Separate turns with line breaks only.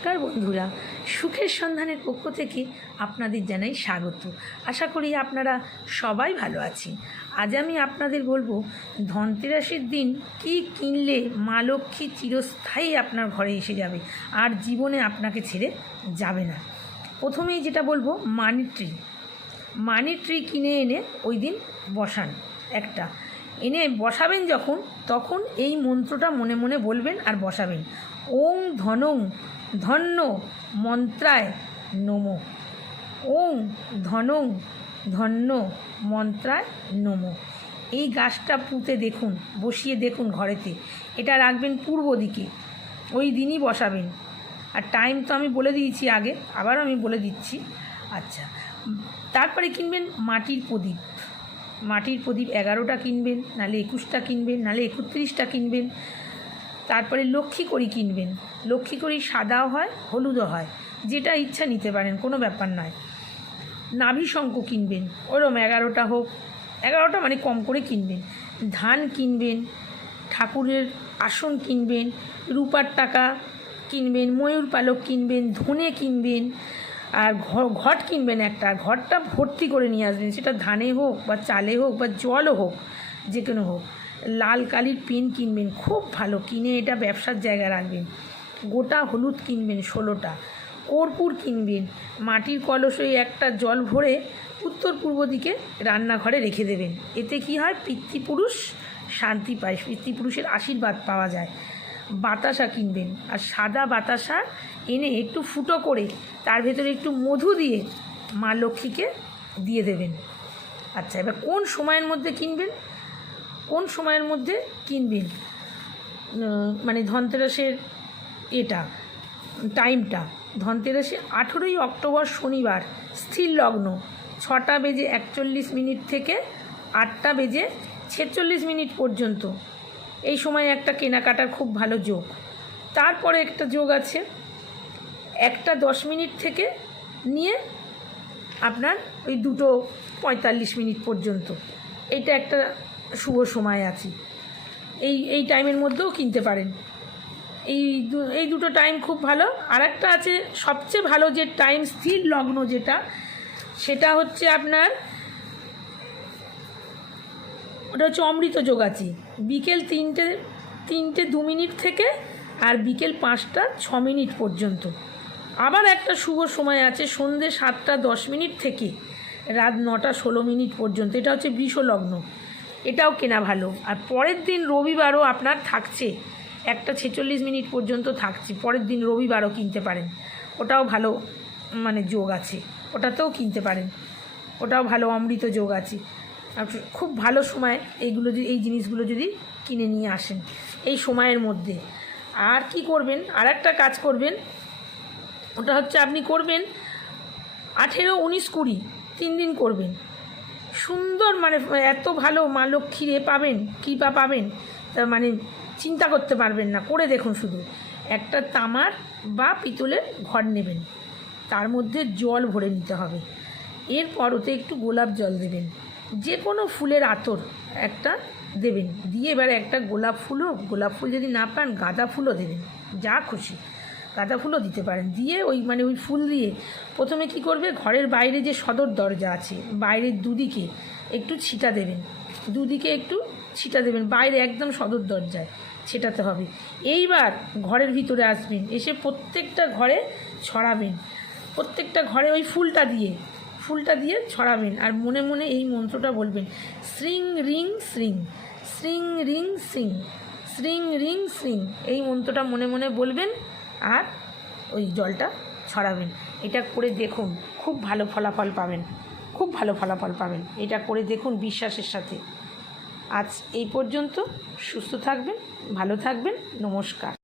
নমস্কার বন্ধুরা। সুখের সন্ধানের পক্ষ থেকে আপনাদের জানাই স্বাগত। আশা করি আপনারা সবাই ভালো আছেন। আজ আমি আপনাদের বলব, ধনতেরাসের দিন কি কিনলে মা লক্ষ্মী চিরস্থায়ী আপনার ঘরে এসে যাবে? আর জীবনে আপনাকে ছেড়ে যাবে না। প্রথমেই যেটা বলব মানি ট্রি মানি ট্রি কিনে এনে ওই দিন বসান। একটা। এনে বসাবেন যখন, তখন এই মন্ত্রটা মনে মনে বলবেন আর বসাবেন। ওং ধনং ধন্য মন্ত্রায় নম। ওং ধনং ধন্য মন্ত্রায় নম। এই গাছটা পুঁতে দেখুন, বসিয়ে দেখুন ঘরেতে। এটা রাখবেন পূর্ব দিকে, ওই দিনই বসাবেন। আর টাইম তো আমি বলে দিয়েছি আগে, আবারও আমি বলে দিচ্ছি। আচ্ছা তারপরে কিনবেন মাটির প্রদীপ। মাটির প্রদীপ এগারোটা কিনবেন নালে একুশটা কিনবেন নালে একত্রিশটা কিনবেন। তারপরে লক্ষ্মী করি কিনবেন। লক্ষ্মী করি সাদাও হয়, হলুদও হয়। যেটা ইচ্ছা নিতে পারেন, কোনো ব্যাপার নয়। নাভি শঙ্খ কিনবেন, ওরম এগারোটা হোক। এগারোটা মানে কম করে কিনবেন। ধান কিনবেন, ঠাকুরের আসন কিনবেন, রূপার টাকা কিনবেন, ময়ূর পালক কিনবেন, ধনে কিনবেন, আর ঘট কিনবেন একটা। ঘরটা ভর্তি করে নিয়ে আসবেন। সেটা ধানে হোক বা চালে হোক বা জলও হোক, যে কোনো হোক। লাল কালির পেন কিনবেন, খুব ভালো। কিনে এটা ব্যবসার জায়গা রাখবেন। গোটা হলুদ কিনবেন ষোলোটা। কর্পূর কিনবেন, মাটির কলসে একটা জল ভরে উত্তর পূর্ব দিকে রান্নাঘরে রেখে দেবেন। এতে কি হয়? পিতৃপুরুষ শান্তি পায়, পিতৃপুরুষের আশীর্বাদ পাওয়া যায়। বাতাসা কিনবেন, আর সাদা বাতাসা এনে একটু ফুটো করে তার ভেতরে একটু মধু দিয়ে মা লক্ষ্মীকে দিয়ে দেবেন। আচ্ছা এবার কোন সময়ের মধ্যে কিনবেন? কোন সময়ের মধ্যে কিনবেন? মানে ধনতেরাসের এটা, টাইমটা। ধনতেরাসে আঠেরোই অক্টোবর শনিবার, স্থির লগ্ন। ছটা বেজে একচল্লিশ মিনিট থেকে আটটা বেজে ছেচল্লিশ মিনিট পর্যন্ত। এই সময় একটা কেনাকাটার খুব ভালো যোগ। তারপরে একটা যোগ আছে, একটা দশ মিনিট থেকে নিয়ে আপনার ওই দুটো পঁয়তাল্লিশ মিনিট পর্যন্ত। এইটা একটা শুভ সময় আছি। এই এই টাইমের মধ্যেও কিনতে পারেন। এই এই দুটো টাইম খুব ভালো। আর একটা আছে, সবচেয়ে ভালো যে টাইম স্থির লগ্ন যেটা, সেটা হচ্ছে আপনার, ওটা হচ্ছে অমৃত যোগাচি। বিকেল তিনটে তিনটে দু মিনিট থেকে আর বিকেল পাঁচটা ছ মিনিট পর্যন্ত। আবার একটা শুভ সময় আছে সন্ধে সাতটা দশ মিনিট থেকে, রাত নটা ষোলো মিনিট পর্যন্ত। এটা হচ্ছে বিষলগ্ন। এটাও কেনা ভালো। আর পরের দিন রবিবারও আপনার থাকছে। একটা ছেচল্লিশ মিনিট পর্যন্ত থাকছে। পরের দিন রবিবারও কিনতে পারেন। ওটাও ভালো মানে যোগ আছে। ওটাতেও কিনতে পারেন। ওটাও ভালো, অমৃত যোগ আছে। খুব ভালো সময় এইগুলো যদি, এই জিনিসগুলো যদি কিনে নিয়ে আসেন, এই সময়ের মধ্যে। আর কি করবেন? আর একটা কাজ করবেন। ওটা হচ্ছে আপনি করবেন আঠেরো, উনিশ, কুড়ি, তিন দিন করবেন। সুন্দর মানে এত ভালো মা লক্ষ্মীর পাবেন, কৃপা পাবেন তার মানে চিন্তা করতে পারবেন না। করে দেখুন শুধু। একটা তামার বা পিতলের ঘর নেবেন। তার মধ্যে জল ভরে নিতে হবে। এরপর ওতে একটু গোলাপ জল দেবেন। যে কোনো ফুলের আতর একটা দেবেন। দিয়ে এবারে একটা গোলাপ ফুল হোক গোলাপ ফুল যদি না পান, গাঁদা ফুলও দেবেন। যা খুশি। গাঁদা ফুলও দিতে পারেন। দিয়ে ওই মানে ওই ফুল দিয়ে প্রথমে কি করবে? ঘরের বাইরে যে সদর দরজা আছে, বাইরের দুদিকে একটু ছিটা দেবেন। দুদিকে একটু ছিটা দেবেন, বাইরে একদম সদর দরজায় ছেটাতে হবে। এইবার ঘরের ভিতরে আসবেন, এসে প্রত্যেকটা ঘরে ছড়াবেন। প্রত্যেকটা ঘরে ওই ফুলটা দিয়ে ফুলটা দিয়ে ছড়াবেন। আর মনে মনে এই মন্ত্রটা বলবেন, শ্রিং রিং শ্রিং শ্রিং রিং শ্রিং শ্রিং রিং শ্রিং। এই মন্ত্রটা মনে মনে বলবেন আর ওই জলটা ছড়াবেন। এটা করে দেখুন, খুব ভালো ফলাফল পাবেন। খুব ভালো ফলাফল পাবেন। এটা করে দেখুন বিশ্বাসের সাথে। আজ এই পর্যন্ত সুস্থ থাকবেন, ভালো থাকবেন, নমস্কার।